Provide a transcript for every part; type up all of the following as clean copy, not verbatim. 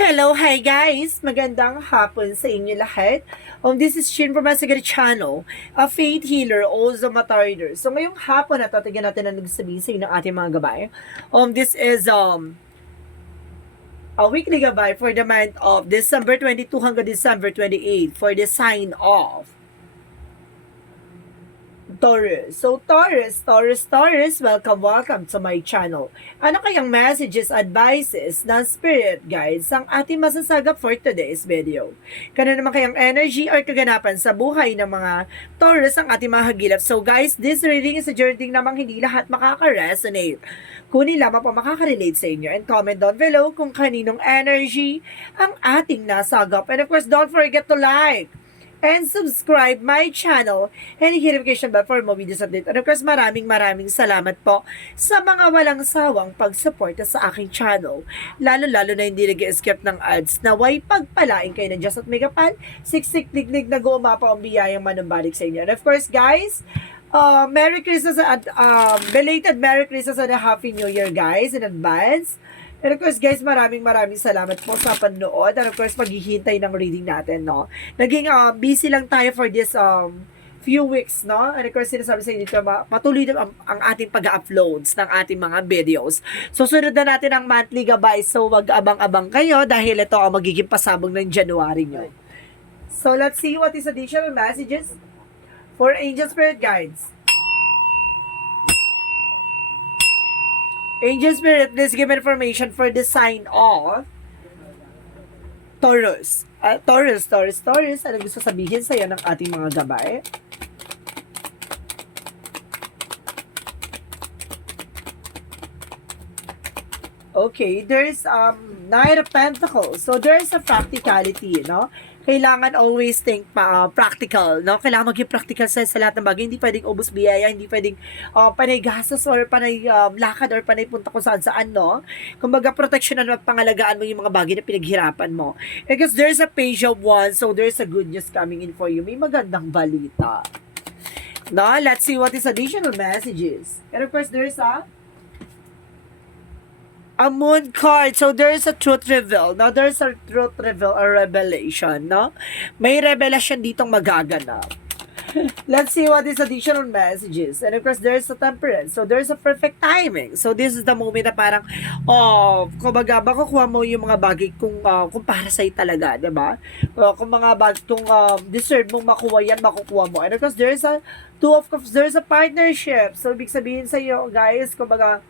Hello, hi guys! Magandang hapon sa inyo lahat. This is Shin from Masagari Channel, a faith healer, also matarder. So ngayong hapon na tatagan natin ang nagsasabihin sa inyo ng ating mga gabay. This is a weekly gabay for the month of December 22 hanggang December 28 for the sign of Taurus. So, Taurus, welcome to my channel. Ano kayang messages, advices ng spirit guides ang ating masasagap for today's video? Kano naman kayang energy or kaganapan sa buhay ng mga Taurus ang ating mahagilap? So guys, this reading is a journey namang hindi lahat makaka-resonate. Kunin lamang po makaka-relate sa inyo and comment down below kung kaninong energy ang ating nasagap. And of course, don't forget to like and subscribe my channel and hit notification bell for more videos update. And of course, maraming salamat po sa mga walang sawang pagsuporta sa aking channel. Lalo na hindi nag-skip ng ads. Naway pagpalain kayo ng Diyos at may kapal, siksik dignig na gumapa ang biyayang manumbalik sa inyo. And of course, guys, Merry Christmas at belated Merry Christmas and a Happy New Year, guys, in advance. And of course, guys, maraming salamat po sa panonood. And of course, maghihintay ng reading natin, no? Naging busy lang tayo for this few weeks, no? And of course, sinasabi sa inyo dito, patuloy na ang ating pag-uploads ng ating mga videos. So, sunod na natin ang monthly gabay. So, wag-abang-abang kayo dahil ito ang magiging pasabog ng January nyo. So, let's see what is additional messages for Angel Spirit Guides. Angel Spirit, please give information for the sign of Taurus. Taurus. Ano gusto sabihin sa'yo ng ating mga gabay? Okay, there's Knight of Pentacles. So there's a practicality, no? Kailangan always think practical, no? Kailangan maging practical sa lahat ng bagay. Hindi pwedeng ubos biyaya, hindi pwedeng panay gastos or panay lakad or panay punta kung saan, no? Kumbaga, proteksyonan at pangalagaan mo yung mga bagay na pinaghirapan mo. Because there's a page of wands, so there's a good news coming in for you. May magandang balita. No? Let's see what is additional messages. And of course, there's a moon card. So, there is a truth reveal. Now, there's a truth reveal or revelation, no? May revelation ditong magaganap. Let's see what is additional messages. And of course, there's a temperance. So, there's a perfect timing. So, this is the moment na parang, kumbaga, makukuha mo yung mga bagay kung para sa'yo talaga, diba? Kung mga bagay, kung deserve mong makuha yan, makukuha mo. And of course, there's a two of cups, there's a partnership. So, ibig sabihin sa'yo, guys, kumbaga,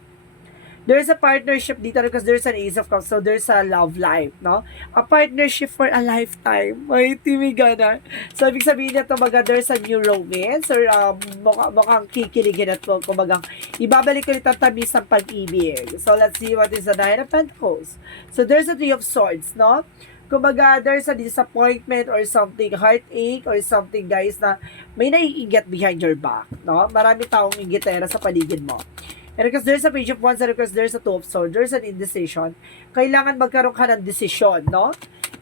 there's a partnership dito because there's an Ace of Cups. So, there's a love life, no? A partnership for a lifetime. May timiga na. So, ibig sabihin nito, there's a new romance or mukhang kikiligin at kumbaga, ibabalik ulit ang tamis ng pag-ibig. So, let's see what is the Nine of Pentacles. So, there's a Three of Swords, no? Kumbaga, there's a disappointment or something, heartache or something, guys, na may naiinggit behind your back, no? Marami taong inggitera sa paligid mo. And because there's a Page of Wands and because there's a Two of Swords, there's an indecision. Kailangan magkaroon ka ng desisyon, no?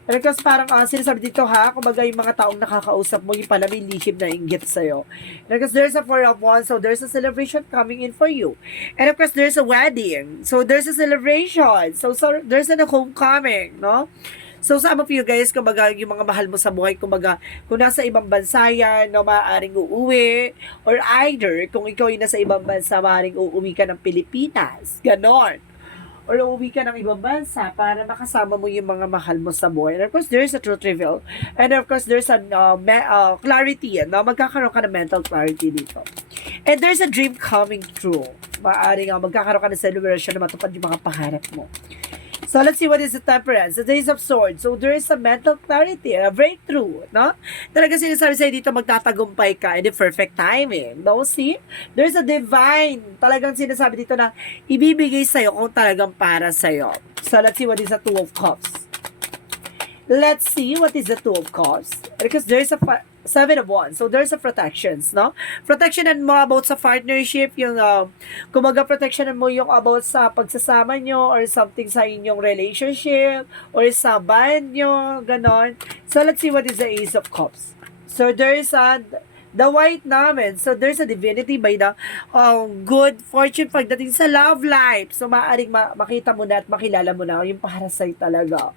And because parang sinasabi dito ha, kumbaga yung mga taong nakakausap mo, yung pala may lihim na inggit sa'yo. And because there's a Four of Wands, so there's a celebration coming in for you. And of course, there's a wedding. So there's a celebration. So there's a homecoming, no? So, some of you guys, kumbaga, yung mga mahal mo sa buhay, kumbaga, kung nasa ibang bansa yan, no, maaaring uuwi, or either, kung ikaw yung nasa ibang bansa, maaaring uuwi ka ng Pilipinas, ganon. Or uuwi ka ng ibang bansa para makasama mo yung mga mahal mo sa buhay. And of course, there's a truth reveal. And of course, there's a clarity, no? Magkakaroon ka ng mental clarity dito. And there's a dream coming true. Maaaring magkakaroon ka ng celebration na matupad yung mga pangarap mo. So, let's see what is the temperance. The Ace of Swords. So, there is a mental clarity, a breakthrough, no? Talaga sinasabi sa'yo dito, magtatagumpay ka in the perfect timing. No, see? There's a divine, talagang sinasabi dito na ibibigay sa'yo kung talagang para sa'yo. So, let's see what is the Two of Cups. Let's see what is the Two of Cups. Because there's a Seven of Wands. So, there's a protections, no? Protectionan mo about sa partnership, yung, kumaga protectionan mo yung about sa pagsasama nyo or something sa inyong relationship or sa band nyo, ganon. So, let's see what is the Ace of Cups. So, there's the White naman. So, there's a divinity by the good fortune pagdating sa love life. So, maaaring makita mo na at makilala mo na yung para sa'yo talaga.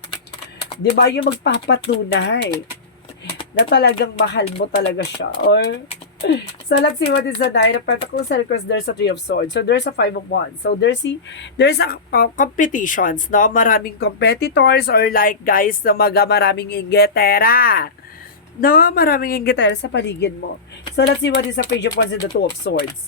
Di ba? Yung magpapatunay na talagang mahal mo talaga siya. Or, so let's see what is the Nine of Pentacles, and of course there's a Three of Swords. So there's a Five of Wands. So there's a competitions, no? Maraming competitors or like guys na maraming ingetera. No, maraming ingetera sa paligid mo. So let's see what is the Page of Wands and the Two of Swords.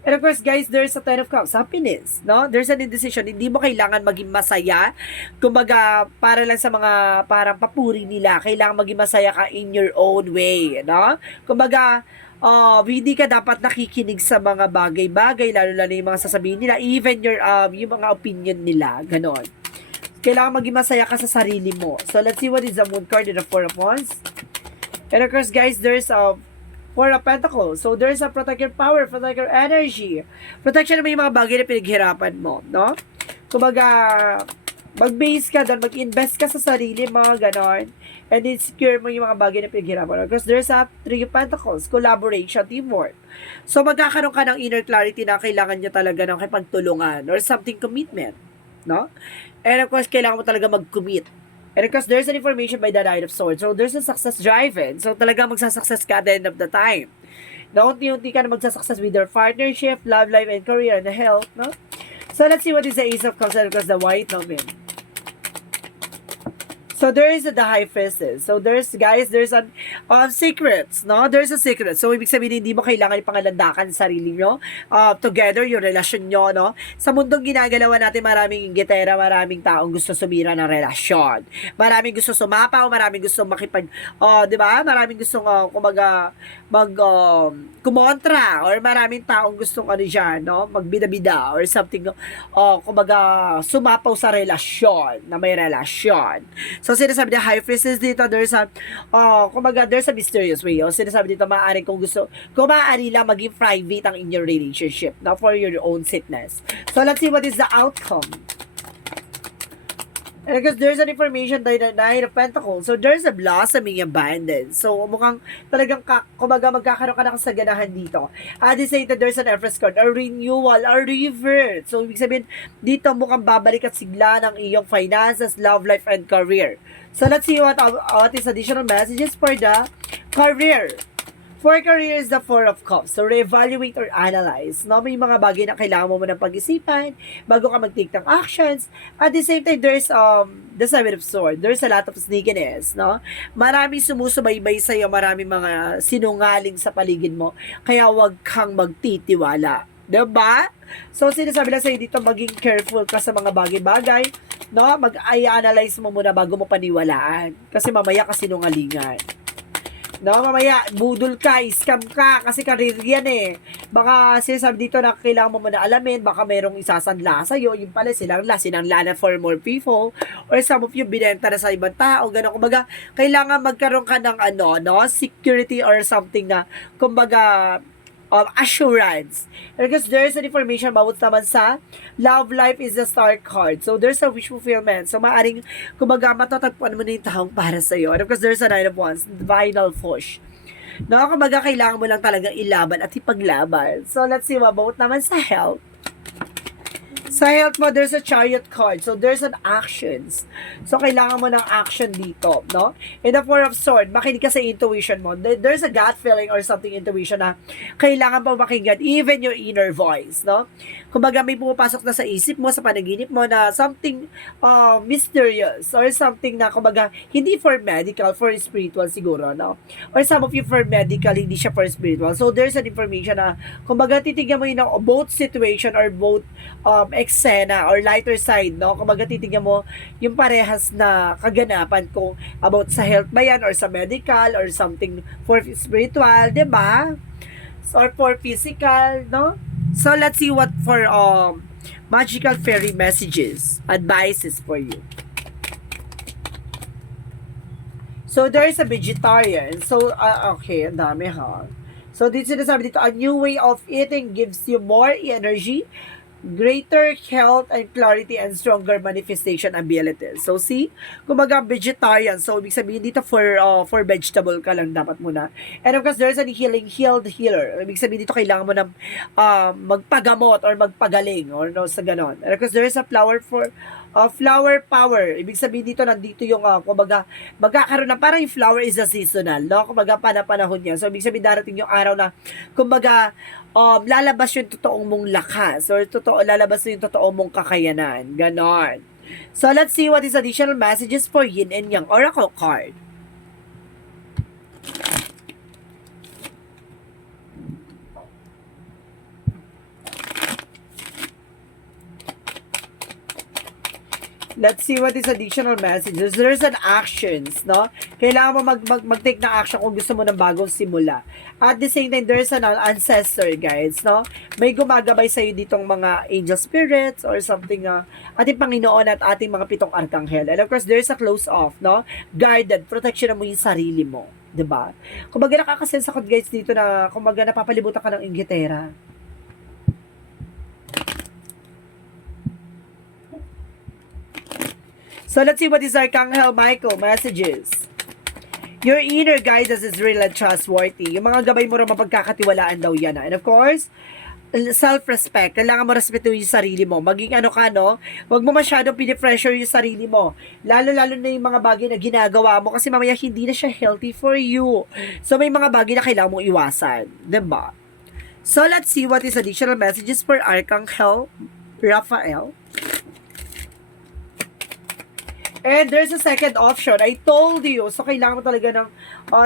And of course, guys, there's a Ten of Cups, happiness, no? There's an indecision. Hindi mo kailangan maging masaya. Kumbaga, para lang sa mga parang papuri nila, kailangan maging masaya ka in your own way, no? Kumbaga, hindi ka dapat nakikinig sa mga bagay-bagay, lalo na yung mga sasabihin nila, even yung mga opinion nila, ganon. Kailangan maging masaya ka sa sarili mo. So, let's see what is the Moon card and the Four of Wands. And of course, guys, there's a Four of Pentacles. So, there's a protect your power, protect your energy. Protection naman yung mga bagay na pinaghirapan mo, no? Kumbaga, mag-base ka doon, mag-invest ka sa sarili, mga ganon. And then, secure mo yung mga bagay na pinaghirapan. Because there's a Three of Pentacles, collaboration, teamwork. So, magkakaroon ka ng inner clarity na kailangan nyo talaga ng pagtulungan or something commitment, no? And of course, kailangan mo talaga mag-commit. And of course, there's an information by the Knight of Swords. So, there's a success driven. So, talagang magsasuccess ka at the end of the time. Na unti-unti ka na magsasuccess with your partnership, love life, and career, and health, no? So, let's see what is the Ace of Cups and of course the White Woman. So, there is the High Priestess. So, there's secrets, no? There's a secret. So, ibig sabihin, hindi mo kailangan ipangalandakan sa sarili nyo. Together, yung relasyon nyo, no? Sa mundong ginagalawa natin, maraming inggitera, maraming taong gusto sumira ng relasyon. Maraming gusto sumapaw, maraming gusto di ba? Maraming gustong, kumontra, or maraming taong gustong, no? Magbida-bida, or something, sumapaw sa relasyon, na may relasyon. So, sinasabi niya, High Priestess dito, there's a mysterious way. O, sinasabi dito, maaari kung maaari lang maging private ang in your relationship, not for your own sickness. So, let's see what is the outcome. And because there's an information by the Nine of Pentacles, so there's a blossoming abundance. So, mukhang talagang, magkakaroon ka ng kasaganahan dito. At the same time, there's an Empress card, a renewal, a revert. So, ibig sabihin, dito mukhang babalik at sigla ng iyong finances, love life, and career. So, let's see what is additional messages for the career. For career is the Four of Cups. So, reevaluate or analyze. No? May mga bagay na kailangan mo ng pag-isipan bago ka mag-take ng actions. At the same time, there's the Seven of Swords. There's a lot of sneakiness. No? Maraming sumusubaybay sa'yo, maraming mga sinungaling sa paligid mo. Kaya huwag kang magtitiwala. Diba? So, sinasabi lang sa'yo dito, maging careful ka sa mga bagay-bagay. No? Mag-i-analyze mo muna bago mo paniwalaan. Kasi mamaya ka sinungalingan. No, mamaya, budol ka, scam ka, kasi karir yan eh. Baka sinasabi dito na kailangan mo muna alamin, baka merong isasanla sa'yo, yung pala sinangla na for more people, or some of you binenta na sa ibang tao, gano'n. Kumbaga, kailangan magkaroon ka ng security or something na, kumbaga, assurance. And because there's an information about naman sa love life is the star card. So, there's a wish fulfillment. So, maaring, kumbaga, matatagpuan mo na yung taong para sa'yo. And of course, there's a Nine of Wands, final push. No, kumbaga, kailangan mo lang talagang ilaban at ipaglaban. So, let's see about naman sa health. Sa health mo, there's a Chariot card. So, there's an actions. So, kailangan mo ng action dito, no? In the Four of Swords, makinig ka sa intuition mo. There's a gut feeling or something intuition na kailangan pa makinggan, even your inner voice, no? Kumbaga, may pumapasok na sa isip mo, sa panaginip mo na something mysterious or something na, kumbaga, hindi for medical, for spiritual siguro, no? Or some of you for medical, hindi siya for spiritual. So, there's an information na, kumbaga, titignan mo yun both situation or both eksena or lighter side, no? Kumbaga, titignan mo yung parehas na kaganapan kung about sa health ba yan or sa medical or something for spiritual, di ba? Or for physical, no? So, let's see what for magical fairy messages, advices for you. So, there is a vegetarian. So, okay, ang dami ha. So, dito sinasabi dito, a new way of eating gives you more energy, greater health and clarity, and stronger manifestation abilities. So, see? Kumbaga, vegetarian. So, ibig sabihin dito for vegetable ka lang dapat muna. And of course, there's a healed healer. Ibig sabihin dito, kailangan mo na magpagamot or magpagaling or no, sa ganon. And of course, there's a flower for Flower power. Ibig sabihin dito, nandito yung, kumbaga, magkakaroon na, parang yung flower is a seasonal, no? Kumbaga, panahon niya. So, ibig sabihin, darating yung araw na, kumbaga, lalabas yung totoong mong lakas, or lalabas yung totoong mong kakayanan. Ganon. So, let's see what is additional messages for Yin and Yang Oracle card. Let's see what is additional messages. There's an actions, no? Kailangan mo mag-take na action kung gusto mo ng bagong simula. At the same time, there's an ancestor, guys, no? May gumagabay sa'yo ditong mga angel spirits or something, ating Panginoon at ating mga pitong arkanghel. And of course, there's a close off, no? Guarded, protection mo yung sarili mo. 'Di ba? Kumbaga nakakasense ako, guys, dito na, kumbaga napapalibutan ka ng inggitera. So, let's see what is Archangel Michael messages. Your inner guidance is real and trustworthy. Yung mga gabay mo rin mapagkakatiwalaan daw yan. And of course, self-respect. Kailangan mo respetuhin yung sarili mo. Maging ano ka, no? Huwag mo masyadong pinipressure yung sarili mo. Lalo-lalo na yung mga bagay na ginagawa mo kasi mamaya hindi na siya healthy for you. So, may mga bagay na kailangan mong iwasan. Diba? So, let's see what is additional messages for Archangel Raphael. And there's a second option. I told you. So, kailangan mo talaga ng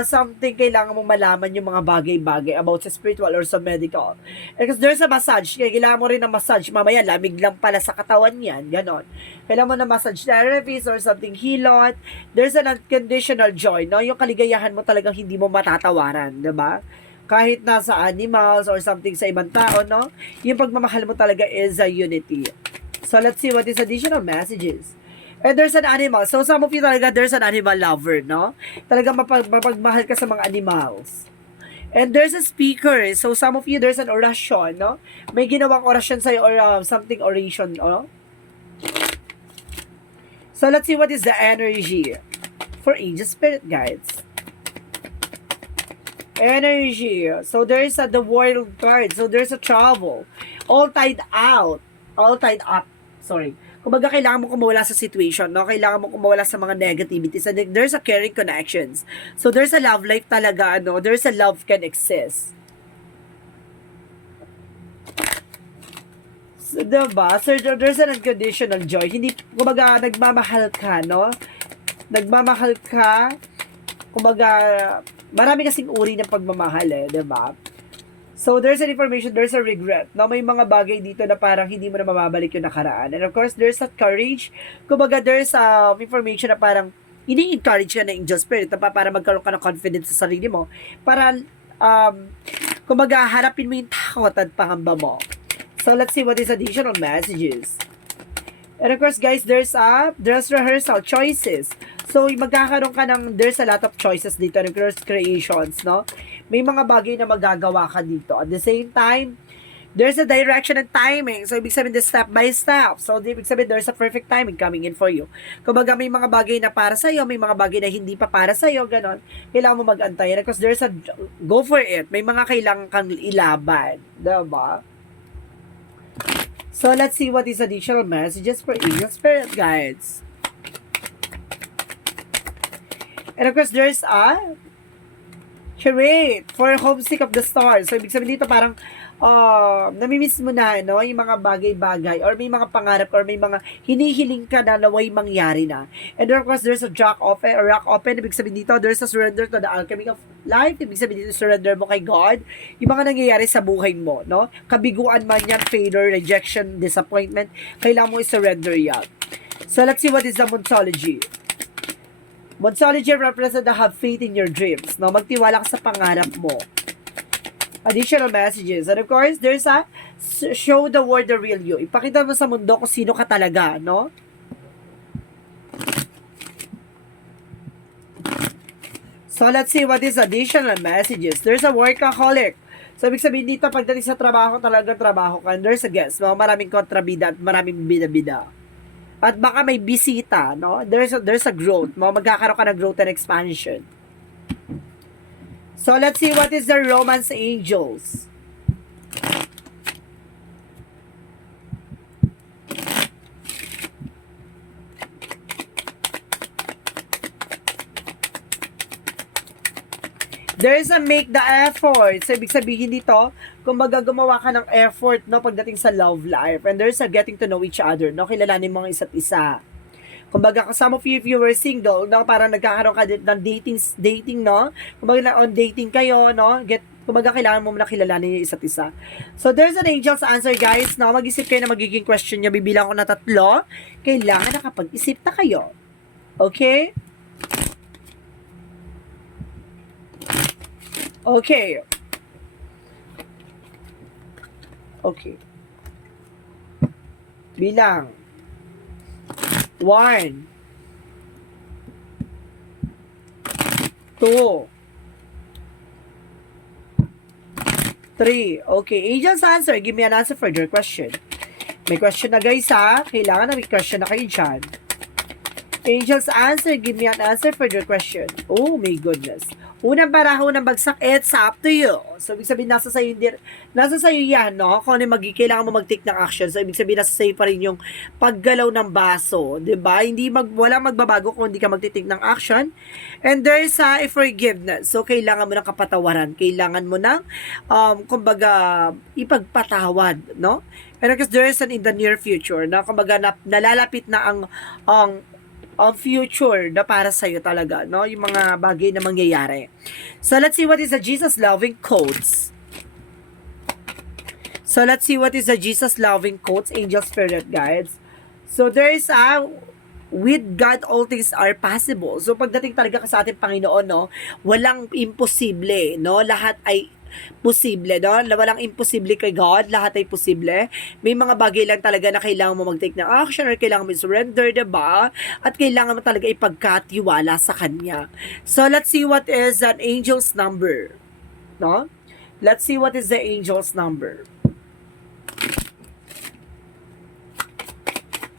something, kailangan mong malaman yung mga bagay-bagay about sa spiritual or sa medical. Because there's a massage. Kailangan mo rin ng massage. Mamaya, lamig lang pala sa katawan yan. Ganon. Kailangan mo ng massage therapist or something hilot. There's an unconditional joy, no? Yung kaligayahan mo talagang hindi mo matatawaran. Diba? Kahit nasa animals or something sa ibang tao, no? Yung pagmamahal mo talaga is a unity. So, let's see what is additional messages. And there's an animal. So, some of you talaga, there's an animal lover, no? Talaga mapagmahal ka sa mga animals. And there's a speaker. So, some of you, there's an orasyon, no? May ginawang orasyon sa'yo or something oration, no? So, let's see what is the energy for Angel Spirit Guides. Energy. So, there's the World card. So, there's a travel. All tied out. All tied up. Sorry. Kumbaga, kailangan mo kumawala sa situation, no? Kailangan mo kumawala sa mga negativities. And there's a caring connections. So, there's a love life talaga, ano? There's a love can exist. So, diba? So, there's an unconditional joy. Hindi, kumbaga, nagmamahal ka, no? Nagmamahal ka. Kumbaga, marami kasing uri ng pagmamahal, diba? So, there's an information, there's a regret. No, may mga bagay dito na parang hindi mo na mababalik yung nakaraan. And of course, there's that courage. Kumbaga, there's information na parang ini-encourage ka na angel spirit na para magkaroon ka ng confidence sa sarili mo. Para, kumbaga, harapin mo yung takot at pangamba mo. So, let's see what is additional messages. And of course, guys, there's rehearsal, choices. So, magkakaroon ka there's a lot of choices dito, and there's creations, no? May mga bagay na magagawa ka dito. At the same time, there's a direction and timing. So, ibig sabihin, step by step. So, ibig sabihin, there's a perfect timing coming in for you. Kumbaga, may mga bagay na para sa'yo, may mga bagay na hindi pa para sa'yo, ganon. Kailangan mo mag-antay. Because there's go for it. May mga kailangan kang ilaban. Diba? So, let's see what is additional messages for Angel Spirit Guides. And of course, there's a charade for Homesick of the Stars. So, ibig sabihin dito parang namimiss mo na, no? Yung mga bagay-bagay or may mga pangarap or may mga hinihiling ka na naway mangyari na. And of course, there's a rock open. Ibig sabihin dito, there's a surrender to the alchemy of life. Ibig sabihin dito, surrender mo kay God. Yung mga nangyayari sa buhay mo, no? Kabiguan man yan, failure, rejection, disappointment, kailangan mo i-surrender yan. So, let's see what is the Monsology. Monsology represents the have faith in your dreams, no? Magtiwala ka sa pangarap mo. Additional messages. And of course, there's a show the world the real you. Ipakita mo sa mundo kung sino ka talaga, no? So, let's see what is additional messages. There's a workaholic. So, ibig sabihin dito, pagdating sa trabaho, talagang trabaho ka. And there's a guest, no? Maraming kontrabida at maraming bida-bida. At baka may bisita, no? There's a growth, no? Magkakaroon ka ng growth and expansion. So, let's see what is the Romance Angels. There is a make the effort. So, ibig sabihin dito, kung gumawa ka ng effort, no, pagdating sa love life. And there's a getting to know each other, no, kilalanin mo ang isa't isa. Kumbaga, some of you, if you were single, no, parang nagkakaroon ka ng dating, no? Kumbaga, on dating kayo, no? Kumbaga, kailangan mo na kilalanin yung isa't isa. So, there's an angel's answer, guys, no? Mag-isip kayo na magiging question nyo. Bibilang ko na 3. Kailangan nakapag-isip na kayo. Okay? Okay. Okay. Bilang. 1, 2, 3. Okay, angel's answer. Give me an answer for your question. May question na, guys, ha? Kailangan na may question na kayo dyan. Angel's answer. Give me an answer for your question. Oh, my goodness. Unang baraho ng bagsak, it's up to you. So, ibig sabihin, nasa sa'yo yan, no? Kung ano kailangan mo mag-take ng action. So, ibig sabihin, nasa sa'yo pa rin yung paggalaw ng baso. Diba? Walang magbabago kung hindi ka mag-take ng action. And there's a forgiveness. So, kailangan mo ng kapatawaran. Kailangan mo ng, kumbaga, ipagpatawad, no? And because there's an in the near future, na kumbaga, nalalapit na ang future na para sa'yo talaga, no? Yung mga bagay na mangyayari. So, let's see what is the Jesus-loving quotes. Jesus-loving quotes, angel spirit guides. So, there is with God, all things are possible. So, pagdating talaga sa ating Panginoon, no? Walang imposible, no? Lahat ay posible, no? Walang imposible kay God, lahat ay posible. May mga bagay lang talaga na kailangan mo mag-take ng action or kailangan mo surrender, diba? At kailangan mo talaga ipagkatiwala sa Kanya. So, let's see what is an angel's number, no? Let's see what is the angel's number.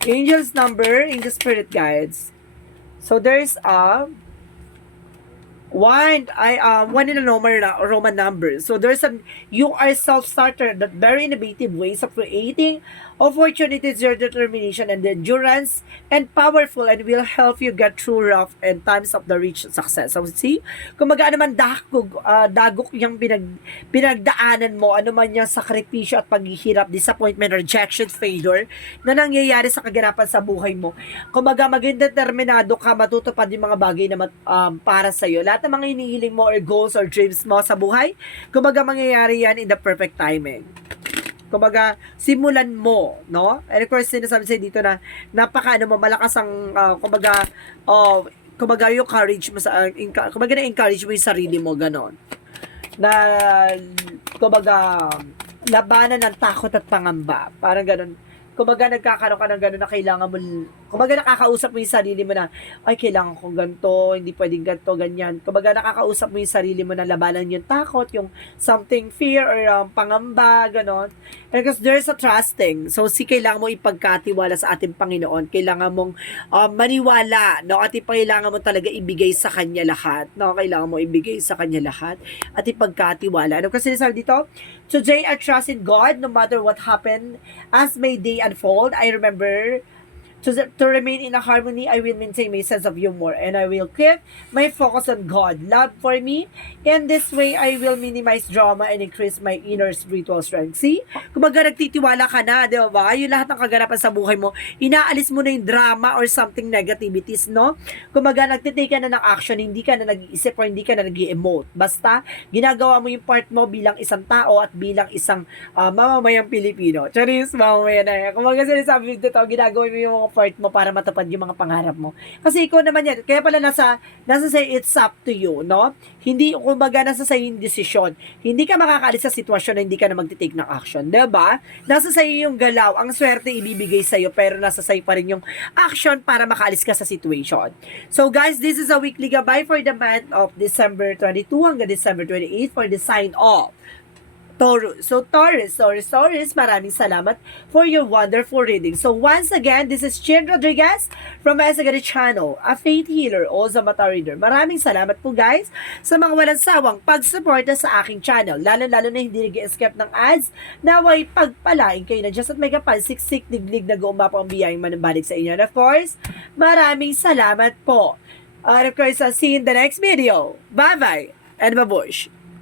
Angel's number, angel spirit guides. So, there's a one in a Roman number. So there's you are self-starter that very innovative ways of creating opportunities, your determination and endurance and powerful and will help you get through rough and times of the rich success. So see, kung ano man dagok yung pinagdaanan mo, ano man yung sakripisyo at paghihirap, disappointment, rejection, failure na nangyayari sa kaganapan sa buhay mo. Kung maging determinado ka, matutupad yung mga bagay na para sa'yo. Lahat ng mga hinihiling mo or goals or dreams mo sa buhay, kung mangyayari yan in the perfect timing. Kumbaga, simulan mo, no? And of course, sinasabi sa'yo dito na malakas ang, kumbaga yung courage mo kumbaga na-encourage mo yung sarili mo, ganon. Na, kumbaga, labanan ng takot at pangamba. Parang ganon. Kumbaga, nagkakaroon ka ng gano'n na kailangan mo, kumbaga, nakakausap mo yung sarili mo na, ay, kailangan kong ganito, hindi pwedeng ganito, ganyan. Kumbaga, nakakausap mo yung sarili mo na labanan yung takot, yung something fear or pangamba, gano'n. And because there's a trusting. So, kailangan mo ipagkatiwala sa ating Panginoon. Kailangan mong maniwala, no? At kailangan mo talaga ibigay sa Kanya lahat, no? Kailangan mo ibigay sa Kanya lahat at ipagkatiwala. Ano kasi sinasabi dito? Today, I trust in God no matter what happened as may day unfold. I remember to remain in a harmony, I will maintain my sense of humor and I will keep my focus on God, love for me. In this way, I will minimize drama and increase my inner spiritual strength. See? Kumbaga nagtitiwala ka na, di ba? Yung lahat ng kaganapan sa buhay mo, inaalis mo na yung drama or something negativities, no? Kumbaga nagtitake ka na ng action, hindi ka na nag-iisip or hindi ka na nag-i-emote. Basta, ginagawa mo yung part mo bilang isang tao at bilang isang mamamayang Pilipino. Charis, mamamayan na yan. Kumbaga sinasabi dito, ginagawa mo yung part mo para matupad yung mga pangarap mo. Kasi ikaw naman yan. Kaya pala nasa say it's up to you, no? Hindi, kumbaga, nasa sa'yo yung desisyon. Hindi ka makakaalis sa sitwasyon na hindi ka na magtitake ng action. Diba? Nasa sa'yo yung galaw. Ang swerte ibibigay sa'yo, pero nasa sa'yo pa rin yung action para makaalis ka sa situation. So, guys, this is a weekly gabay for the month of December 22 hanggang December 28 for the sign of Taurus. So, Taurus, maraming salamat for your wonderful reading. So, once again, this is Chin Rodriguez from Esagari Channel, a faith healer, also mata reader. Maraming salamat po, guys, sa mga walang sawang pagsuporta sa aking channel. Lalo-lalo na hindi nag-escape ng ads, naway pagpalain kayo na Diyos at may kapalsiksik, diglig na guumapang biyayang manambalik sa inyo. And of course, maraming salamat po. And of course, I'll see you in the next video. Bye-bye! and babush.